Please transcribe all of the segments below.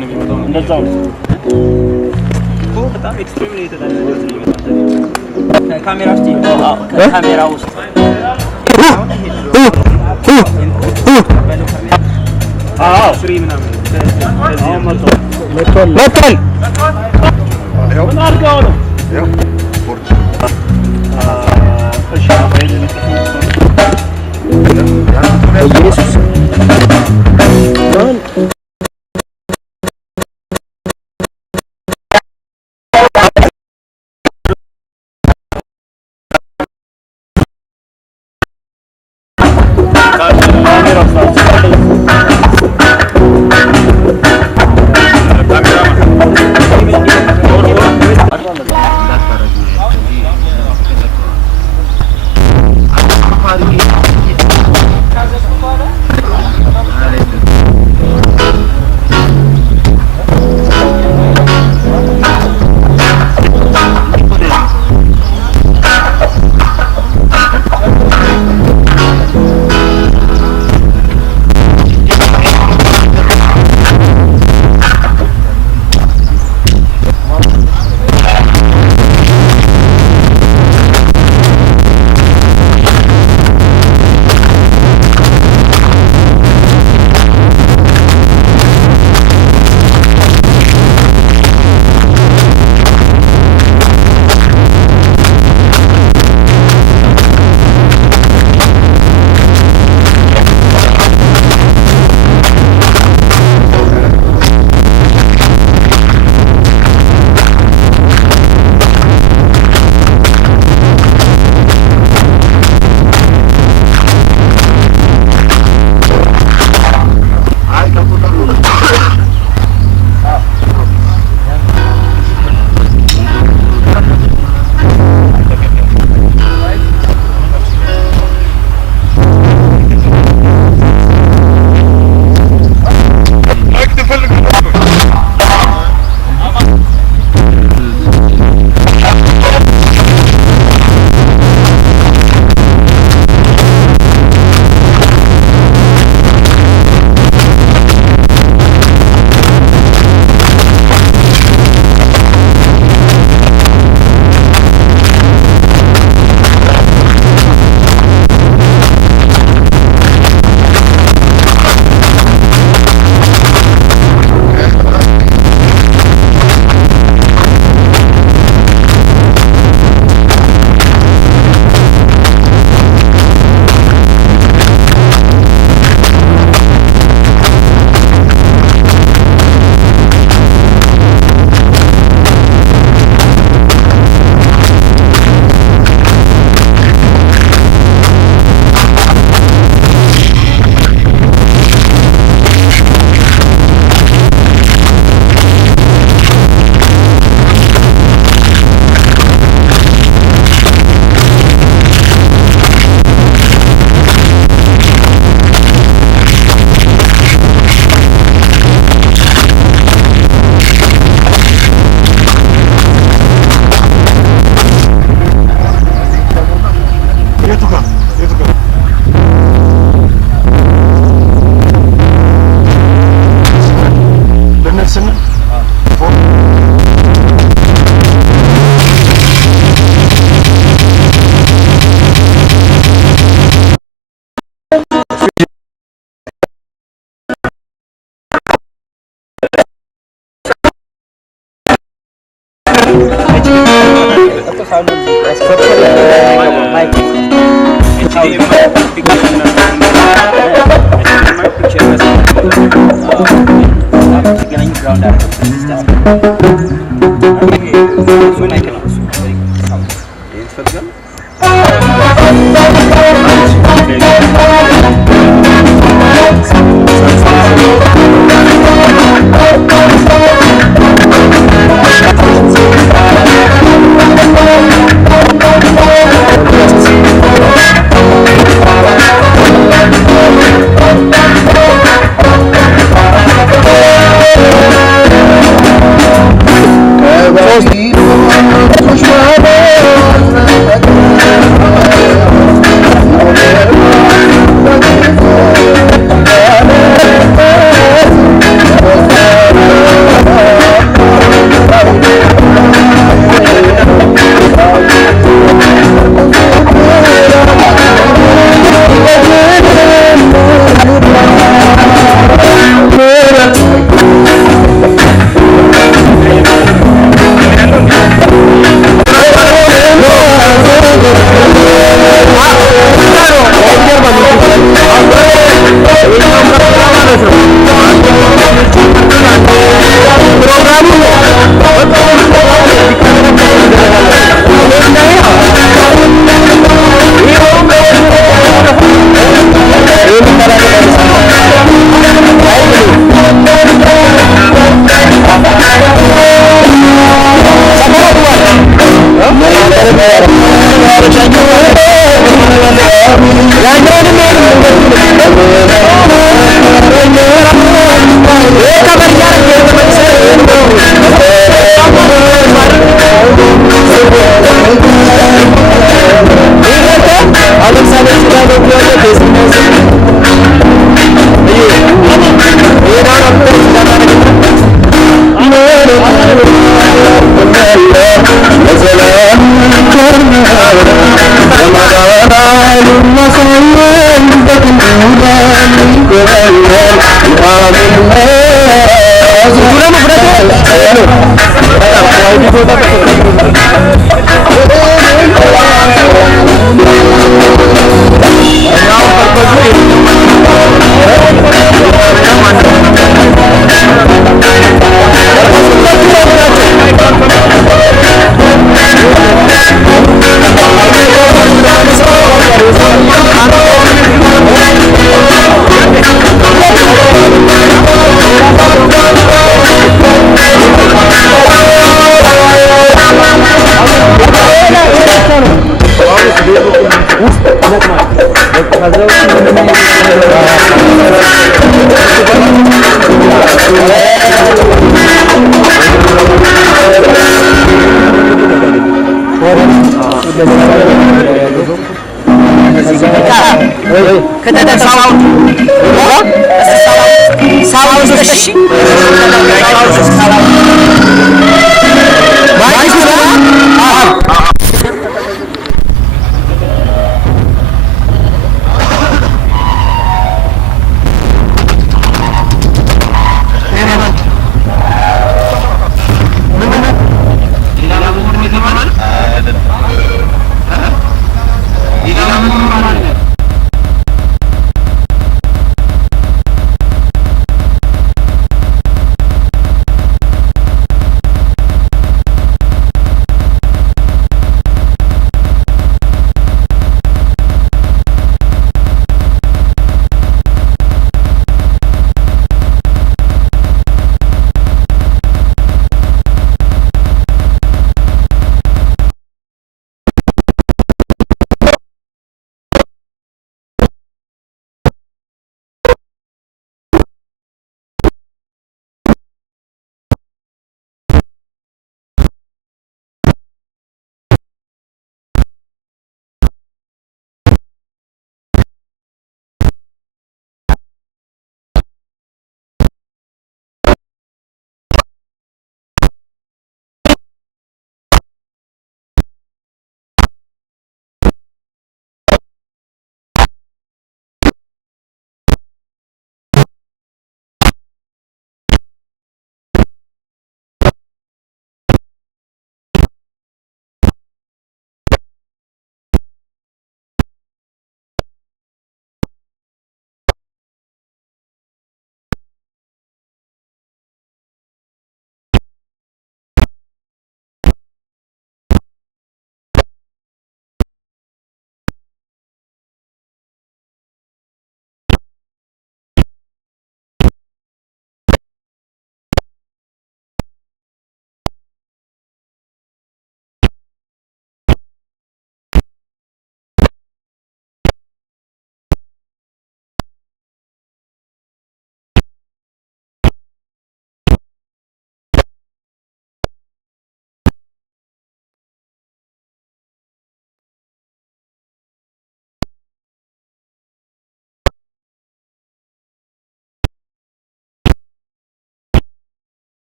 ነው የሚመጣው ነው እንደዛው ነው በጣም ኤክስትሪምሊ የተዳደረ ካሜራ ውስጥ ካሜራ ውስጥ ፍሪ ምናምን መጥቷል ምን አድርገው ነው እሺ አባይል ኢየሱስ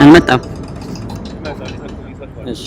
አልመጣም። እሺ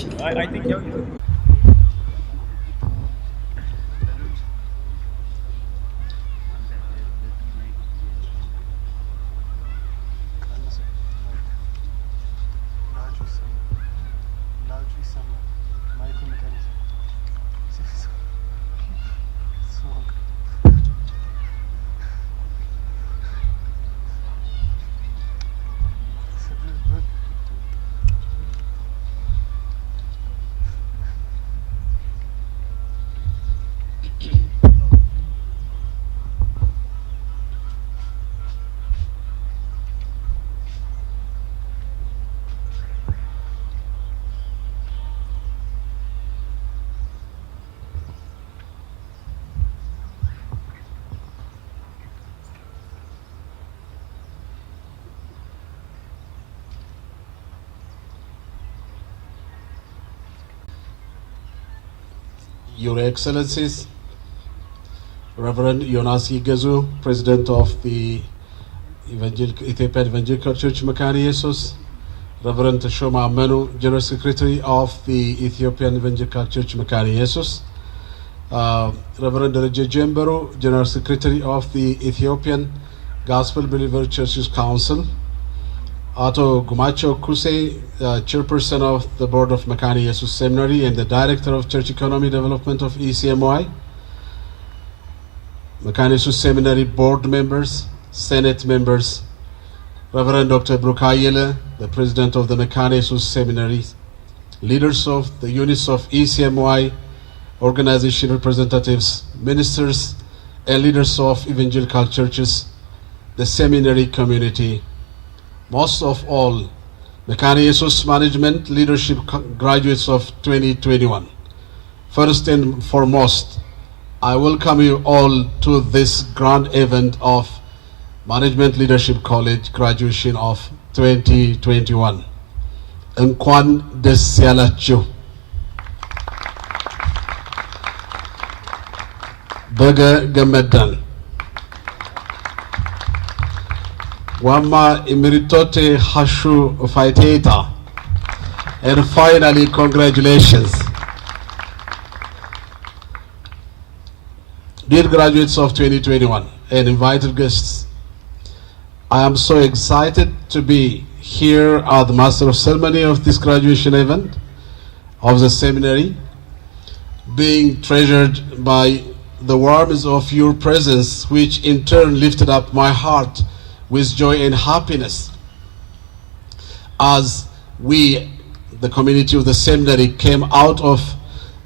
Your Excellencies, Reverend Yonas Igezu, President of the Ethiopian Evangelical Church Mekane Yesus, Reverend Teshoma Amenu, General Secretary of the Ethiopian Evangelical Church Mekane Yesus, Reverend Dereje Jemberu, General Secretary of the Ethiopian Gospel Believer Churches Council, Ato Gumacho Kuse, Chairperson of the Board of Mekane Yesus Seminary and the Director of Church Economy Development of ECMY, Mekane Yesus Seminary Board members, Senate members, Reverend Dr. Brukayele, the President of the Mekane Yesus Seminary, leaders of the units of ECMY, organization representatives, ministers, and leaders of evangelical churches, the seminary community, most of all, Mekane Yesus Management Leadership graduates of 2021. First and foremost, I welcome you all to this grand event of Management Leadership College Graduation of 2021. እንኳን ደስ ያላችሁ። በገ ገመዳን Wama imiritote hashu faiteta. And finally, congratulations. Dear graduates of 2021 and invited guests, I am so excited to be here at the Master of Ceremony of this graduation event of the seminary, being treasured by the warmth of your presence, which in turn lifted up my heart with joy and happiness as we, the community of the seminary, came out of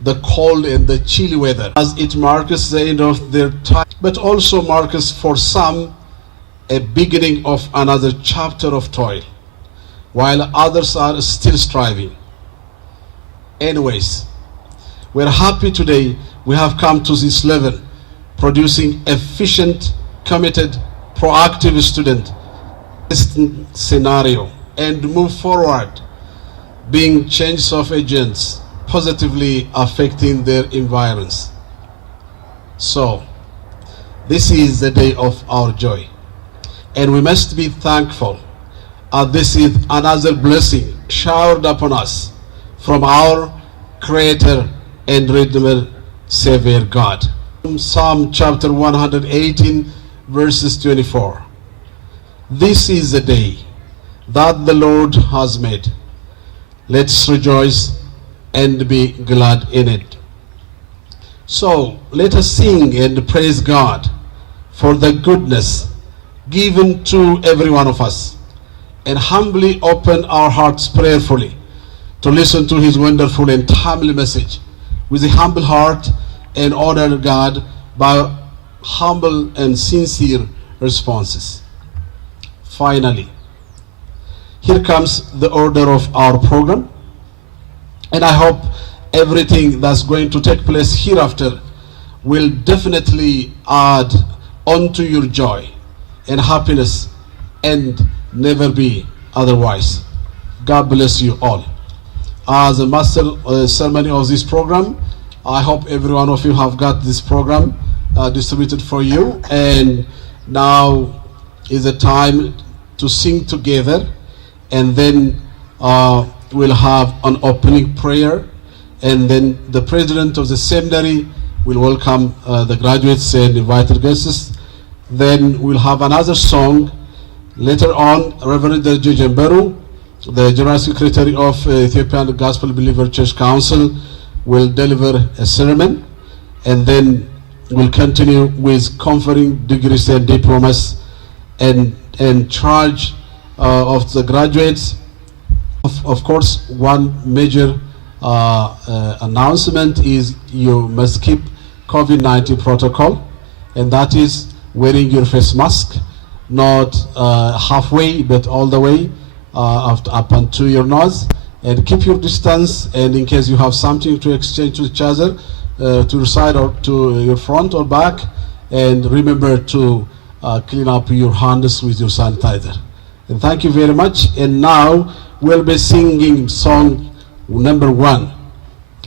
the cold and the chilly weather, as it marks the end of their time, but also marks for some a beginning of another chapter of toil, while others are still striving. Anyways, we're happy today we have come to this level, producing efficient, committed, proactive student scenario and move forward, being change of agents positively affecting their environments. So, this is the day of our joy, and we must be thankful as this is another blessing showered upon us from our Creator and Redeemer, Savior God. Psalm chapter 118 verses 24. This is the day that the Lord has made. Let's rejoice and be glad in it. So let us sing and praise God for the goodness given to every one of us, and humbly open our hearts prayerfully to listen to his wonderful and timely message with a humble heart, and honor God by humble and sincere responses. Finally, here comes the order of our program, and I hope everything that's going to take place hereafter will definitely add onto your joy and happiness and never be otherwise. God bless you all. As a master ceremony of this program, I hope every one of you have got this program distributed for you, and now is the time to sing together, and then we'll have an opening prayer, and then the president of the seminary will welcome the graduates and invited guests. Then we'll have another song. Later on, Reverend Jemberu, the General Secretary of Ethiopian Gospel Believer Church Council, will deliver a sermon, and then we'll continue with conferring degrees and diplomas and charge of the graduates. Of course, one major announcement is you must keep COVID-19 protocol, and that is wearing your face mask, not halfway but all the way up onto your nose, and keep your distance, and in case you have something to exchange with each other, to your side or to your front or back, and remember to clean up your hands with your sanitizer. And thank you very much. And now we'll be singing song number 1,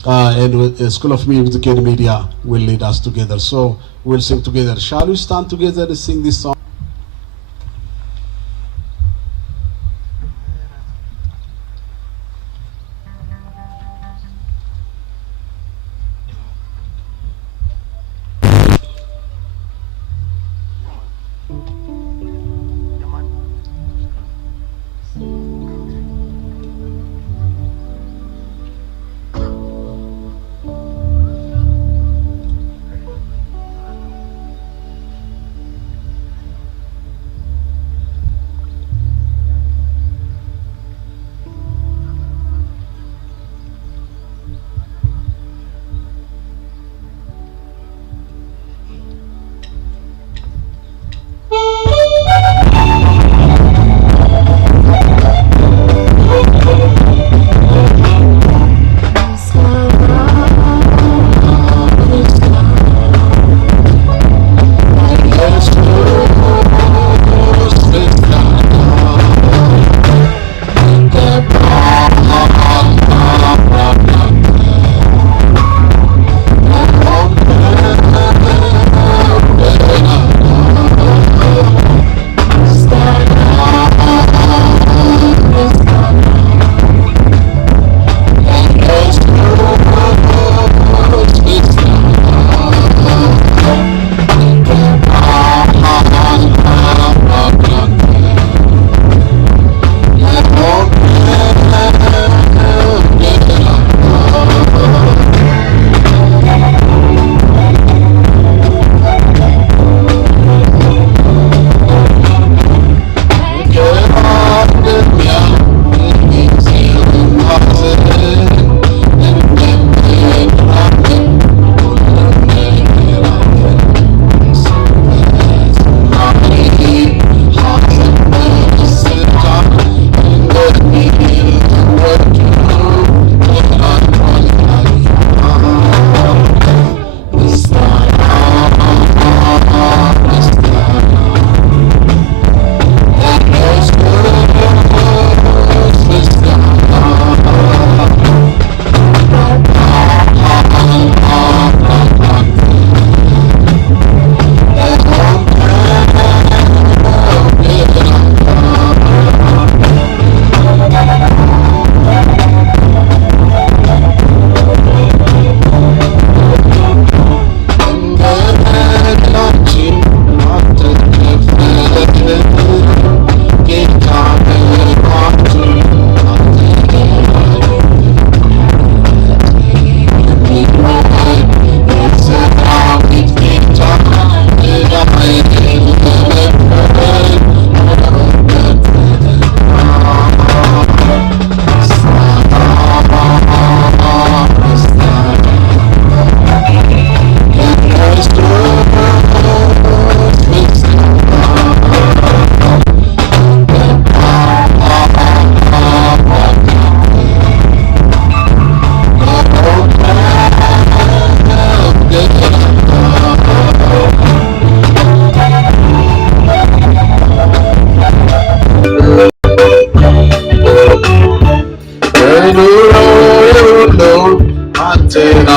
and the School of Music and Media will lead us together. So we'll sing together. Shall we stand together and sing this song?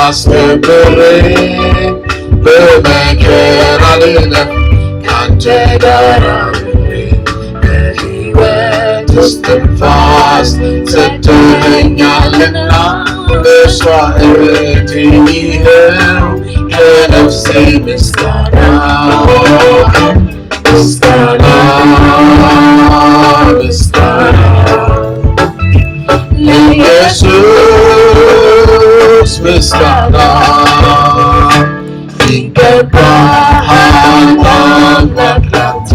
አስከብሬ በመከራ ልለፍ ካንተ ጋር አብሬ በሕይወት እስትንፋስ ሰጥተኸኛልና መስዋዕቴ ይኸው የነፍሴ ምስጋና ምስጋና ምስጋና ለኢየሱስ ምስጋና ይገባሃል አምላክ ላንተ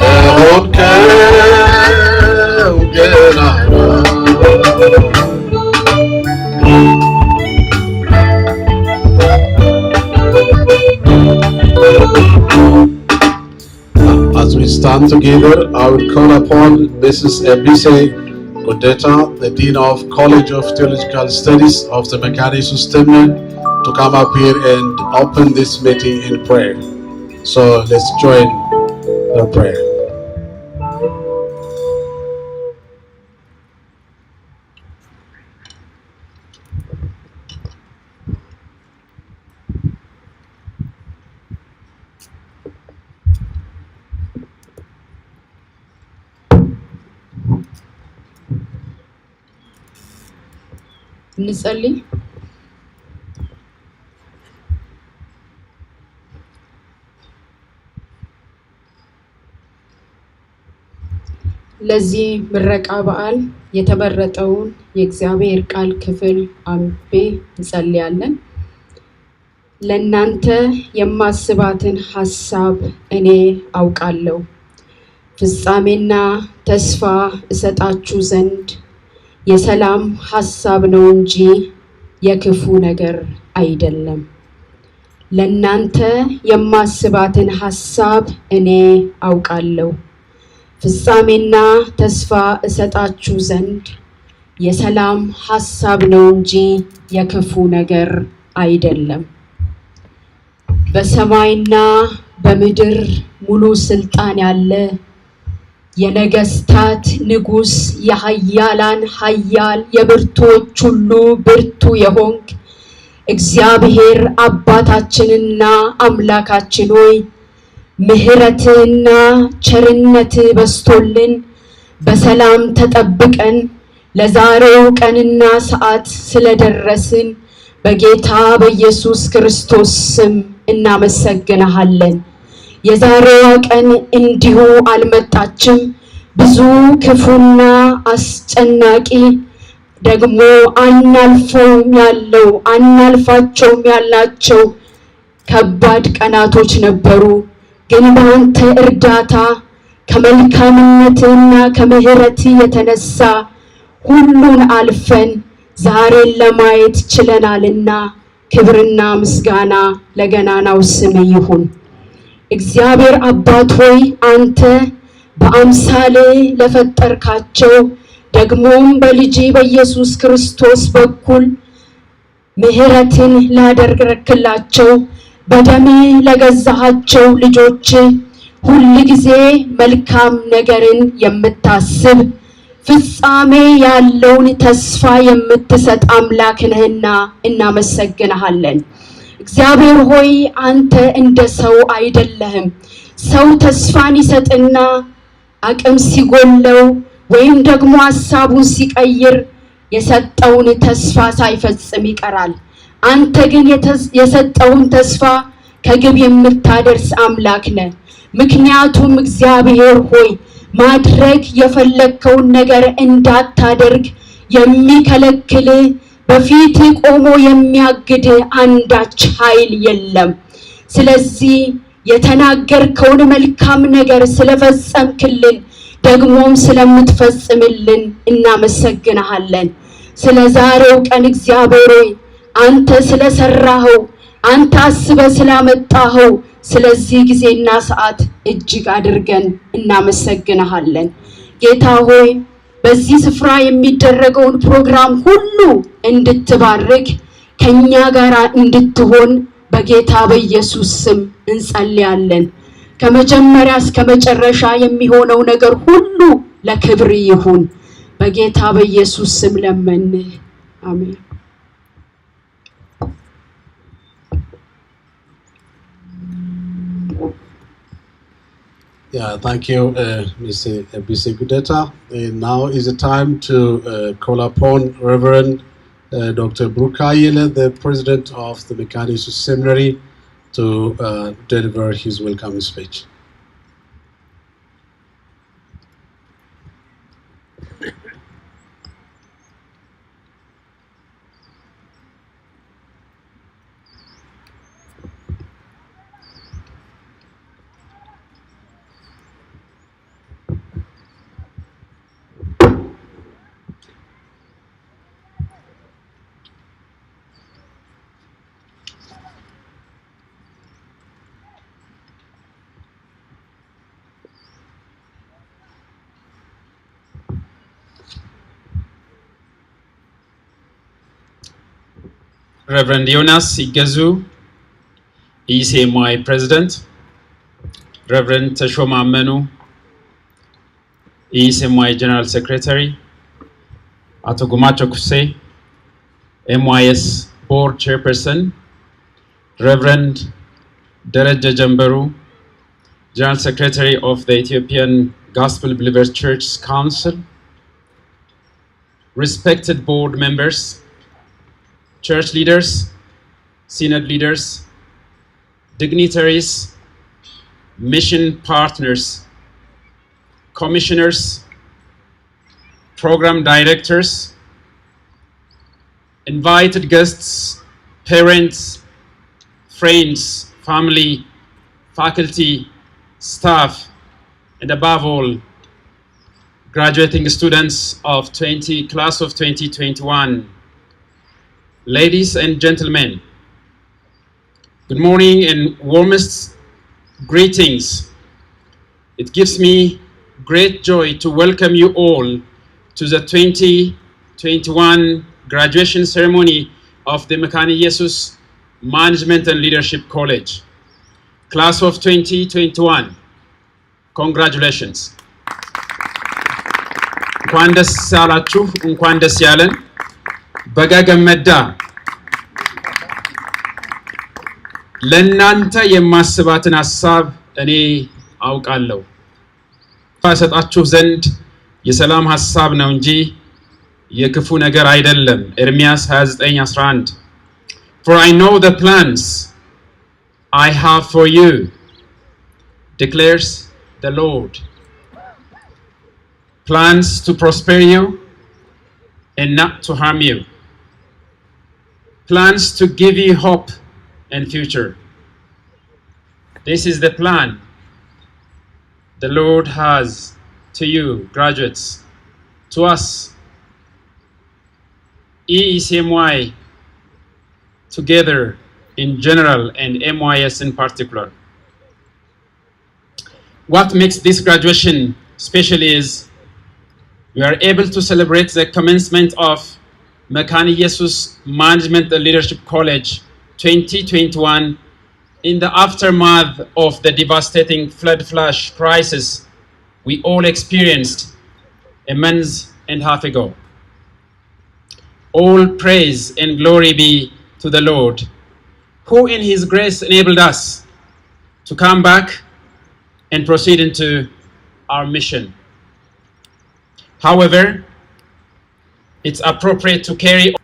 ለሆንከው ገናና As we stand together, I would call upon Mrs. Ebise Godeta, the Dean of College of Theological Studies of the MYS Seminary, to come up here and open this meeting in prayer. So let's join the prayer. እንጸልይ። ለዚህ ምረቃ በዓል የተመረጠውን የእግዚአብሔር ቃል ክፍል አንቤ እንጸልያለን። ለእናንተ የማስባትን ሐሳብ እኔ አውቃለሁ፣ ፍጻሜና ተስፋ እሰጣችሁ ዘንድ የሰላም ሐሳብ ነው እንጂ የክፉ ነገር አይደለም። ለእናንተ የማስባትን ሐሳብ እኔ አውቃለሁ፣ ፍጻሜና ተስፋ እሰጣችሁ ዘንድ የሰላም ሐሳብ ነው እንጂ የክፉ ነገር አይደለም። በሰማይና በምድር ሙሉ ስልጣን ያለ የነገስታት ንጉስ የኃያላን ኃያል የብርቱዎች ሁሉ ብርቱ የሆንክ እግዚአብሔር አባታችንና አምላካችን ሆይ ምህረትና ቸርነት በስቶልን በሰላም ተጠብቀን ለዛሬው ቀንና ሰዓት ስለደረስን በጌታ በኢየሱስ ክርስቶስ ስም እናመሰግንሃለን። የዛሬዋ ቀን እንዲሁ አልመጣችም። ብዙ ክፉና አስጨናቂ ደግሞ አናልፋቸውም ያላቸው ከባድ ቀናቶች ነበሩ። ግን በአንተ እርዳታ ከመልካምነትና ከምህረት የተነሳ ሁሉን አልፈን ዛሬን ለማየት ችለናልና ክብርና ምስጋና ለገናናው ስም ይሁን። እግዚአብሔር አባት ሆይ አንተ በአምሳሌ ለፈጠርካቸው ደግሞም በልጅ በኢየሱስ ክርስቶስ በኩል ምህረትን ላደረግላቸው በደም ለገዛሃቸው ልጆች ሁሉ ጊዜ መልካም ነገርን የምታስብ ፍጻሜ ያለውን ተስፋ የምትሰጥ አምላክ ነህና እናመሰግንሃለን። እግዚአብሔር ሆይ አንተ እንደ ሰው አይደለህም። ሰው ተስፋን ይሰጥና አቅም ሲጎለው ወይም ደግሞ ሐሳቡን ሲቀይር የሰጠውን ተስፋ ሳይፈጽም ይቀራል። አንተ ግን የሰጠውን ተስፋ ከግብ የምታደርስ አምላክ ነህ። ምክንያቱም እግዚአብሔር ሆይ ማድረግ የፈለከውን ነገር እንዳታደርግ የሚከለክል በፊት ቆሞ የሚያግድ አንዳች ኃይል የለም። ስለዚህ የተናገርከውን መልካም ነገር ስለፈጸምክልን ደግሞም ስለምትፈጽምልን እናመሰግንሃለን። ስለዛሬው ቀን እግዚአብሔር ሆይ አንተ ስለሰራኸው አንተ አስበህ ስላመጣኸው ስለዚህ ጊዜና ሰዓት እጅግ አድርገን እናመሰግንሃለን። ጌታ ሆይ በዚህ ስፍራ የሚደረገውን ፕሮግራም ሁሉ እንድትባርክ ከኛ ጋር እንድትሆን በጌታ በኢየሱስ ስም እንጸልያለን። ከመጀመሪያ እስከ መጨረሻ የሚሆነው ነገር ሁሉ ለክብር ይሁን። በጌታ በኢየሱስ ስም ለመንህ፣ አሜን። Yeah, thank you, Mr. BC Gudeta. Now is the time to call upon Reverend Dr. Brukayele, the President of the MYS MLC Seminary, to deliver his welcoming speech. Reverend Jonas Igezu, ECMY President, Reverend Tashoma Menu, ECMY General Secretary, Ato Gumacho Kuse, MYS Board Chairperson, Reverend Dereja Jambaru, General Secretary of the Ethiopian Gospel Believers Church Council, respected board members, church leaders, synod leaders, dignitaries, mission partners, commissioners, program directors, invited guests, parents, friends, family, faculty, staff, and above all, graduating students of class of 2021. Ladies and gentlemen, good morning and warmest greetings. It gives me great joy to welcome you all to the 2021 graduation ceremony of the MYS Management and Leadership College. Class of 2021, congratulations. እንኳን ደስ ያላችሁ እንኳን ደስ ያለን በጋገመዳ ለእናንተ የማስባትን ሐሳብ እኔ አውቃለሁ ታሰጣችሁ ዘንድ የሰላም ሐሳብ ነው እንጂ የክፉ ነገር አይደለም ኤርምያስ 29:11 For I know the plans I have for you declares the Lord plans to prosper you and not to harm you plans to give you hope and future. This is the plan the Lord has to you, graduates, to us, ECMY together in general and MYS in particular. What makes this graduation special is we are able to celebrate the commencement of MYS Management and Leadership College 2021 in the aftermath of the devastating flood flash crisis we all experienced a month and a half ago. All praise and glory be to the Lord, who in his grace enabled us to come back and proceed into our mission. However, it's appropriate to carry on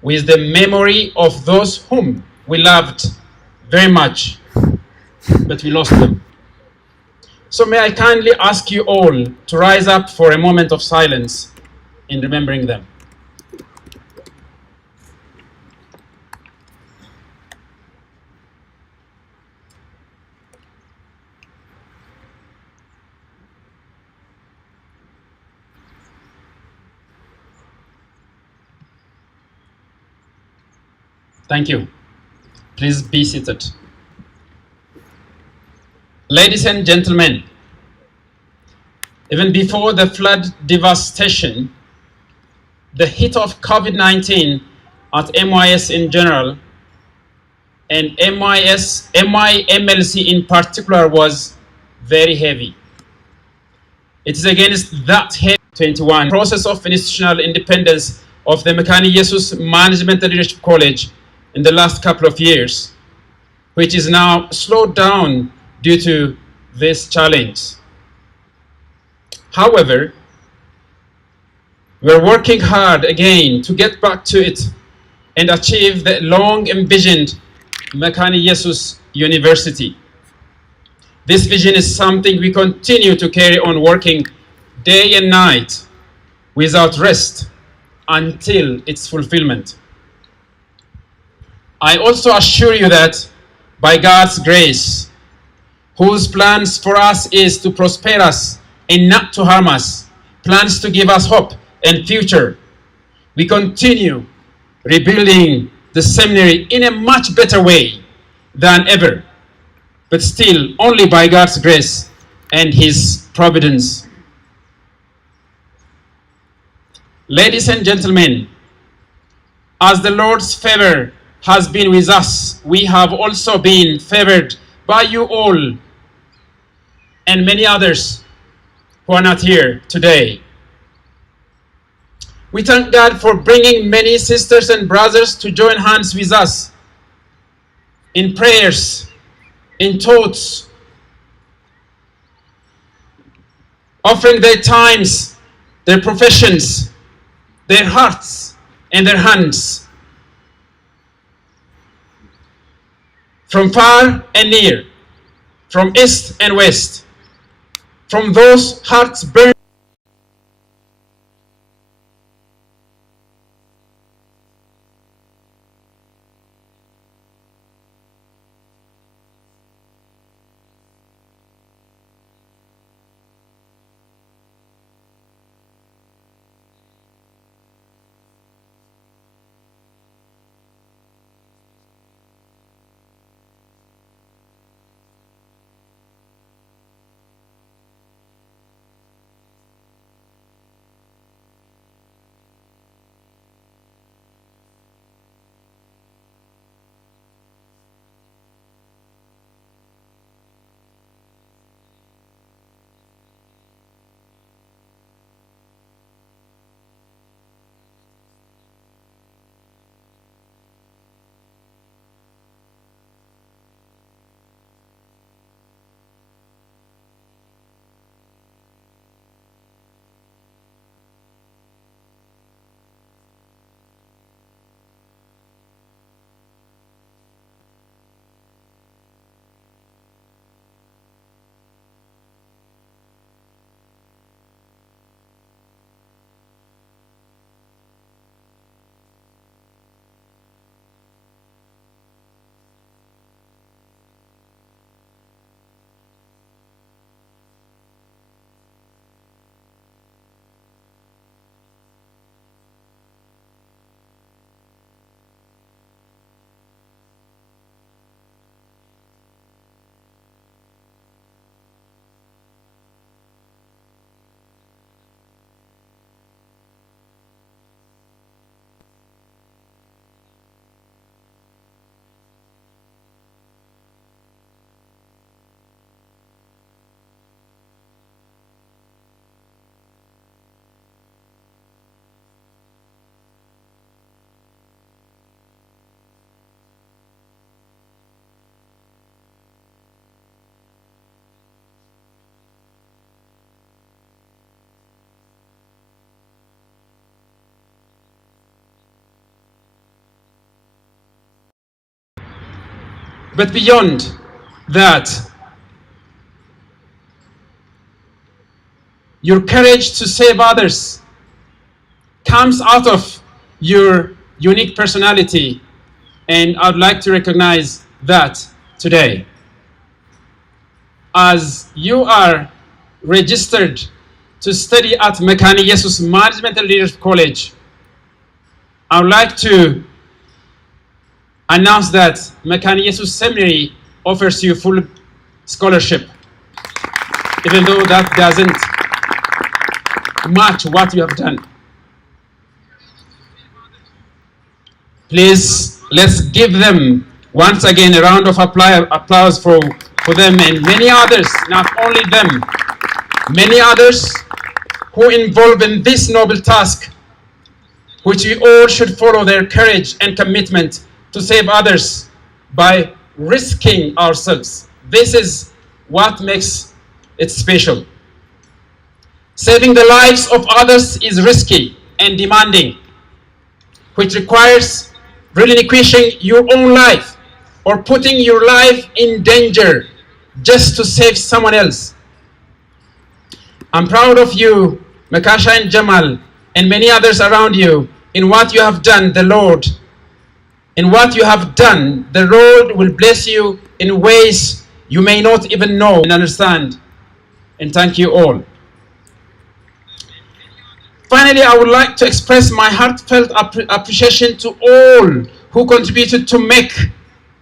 with the memory of those whom we loved very much, but we lost them. So may I kindly ask you all to rise up for a moment of silence in remembering them. Thank you. Please be seated. Ladies and gentlemen, even before the flood devastation, the hit of COVID-19 at MYS in general and MYS MLC in particular was very heavy. It is against that heavy 21 process of institutional independence of the MYS Management and Leadership College in the last couple of years, which is now slowed down due to this challenge. However, we're working hard again to get back to it and achieve the long envisioned Mekane Yesus University. This vision is something we continue to carry on working day and night without rest until its fulfillment. I also assure you that by God's grace, whose plans for us is to prosper us and not to harm us, plans to give us hope and future, we continue rebuilding the seminary in a much better way than ever, but still only by God's grace and His providence. Ladies and gentlemen, as the Lord's favor has been with us, we have also been favored by you all and many others who are not here today. We thank God for bringing many sisters and brothers to join hands with us in prayers, in thoughts, offering their times, their professions, their hearts, and their hands, from far and near, from east and west, from those hearts burning but beyond that, your courage to save others comes out of your unique personality, and I'd like to recognize that today. As you are registered to study at Mekane Yesus Management and Leadership College, I would like to announce that Mekane Yesus Seminary offers you full scholarship, even though that doesn't match what you have done. Please, let's give them once again a round of applause for them and many others, not only them, many others who involved in this noble task, which we all should follow their courage and commitment to save others by risking ourselves. This is what makes it special. Saving the lives of others is risky and demanding, which requires relinquishing your own life or putting your life in danger just to save someone else. I'm proud of you, Makasha and Jamal, and many others around you in what you have done. The Lord will bless you in ways you may not even know and understand. And thank you all. Finally, I would like to express my heartfelt appreciation to all who contributed to make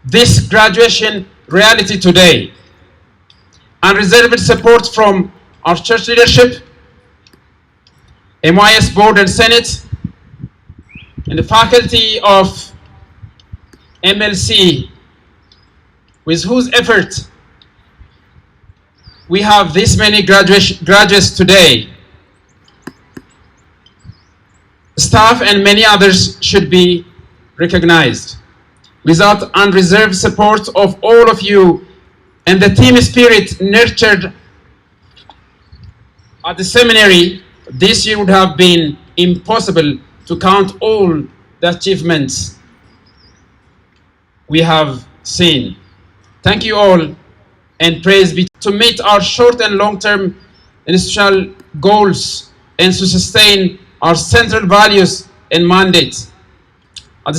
this graduation reality today. Unreserved support from our church leadership, MYS Board and Senate, and the faculty of MLC, with whose effort we have this many graduates today. Staff and many others should be recognized. Without unreserved support of all of you and the team spirit nurtured at the seminary, this year would have been impossible to count all the achievements we have seen. Thank you all, and praise be to meet our short and long-term institutional goals and to sustain our central values and mandates.